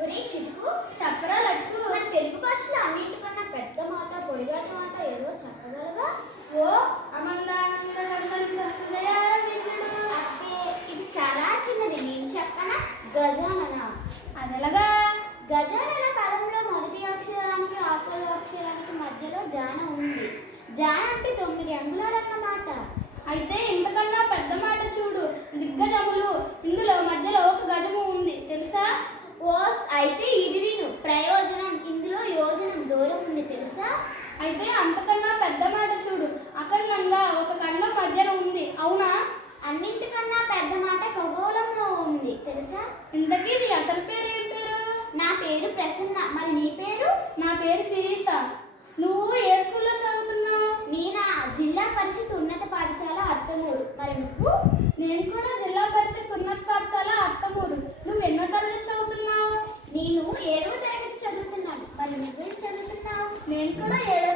ఒరే చిక్కు చెప్పరా లట్టు మన తెలుగు భాషలో అన్నింటికన్నా పెద్ద మాట పొడిగాటి మాట ఏదో చెప్పగలవా? ఓ అమందానంద ఇది చాలా చిన్నది నేను చెప్పనా? గజానన? అదలగా? గజానన పదంలో మొదటి అక్షరానికి ఆఖరి అక్షరానికి మధ్యలో జాన ఉంది. జాన అంటే తొమ్మిది అంగుళాలన్నమాట. అయితే ఇంతకన్నా పెద్ద మాట చూడు దిగ్గజములు ఇందులో మధ్యలో ఒక గజము ఉంది తెలుసా ఓస్ అయితే ఇది విను ప్రయోజనం ఇందులో యోజనం దూరం ఉంది తెలుసా? అయితే అంతకన్నా పెద్ద మాట చూడు. అఖండంగా ఒక ఖండం మధ్యన ఉంది. అవునా? అన్నింటికన్నా పెద్ద మాట ఖగోళంలో ఉంది తెలుసా? ఇంతకీ నీ అసలు పేరు ఏం పేరు? నా పేరు ప్రసన్న. మరి నీ పేరు? నా పేరు శిరీష. నువ్వు ఏ స్కూల్లో చదువుతున్నావు? నేనా? జిల్లా పరిషత్ ఉన్నత పాఠశాల అత్తమూరు మరి నువ్వు? నేను కూడా జిల్లా పరిషత్ ఉన్నత పాఠశాల అత్తమూరు నువ్వు ఎన్నో తరగతి చదువుతున్నావు నేను ఏడవ తరగతి చదువుతున్నాను మరి నువ్వేం చదువుతున్నావు? నేను కూడా ఏడవ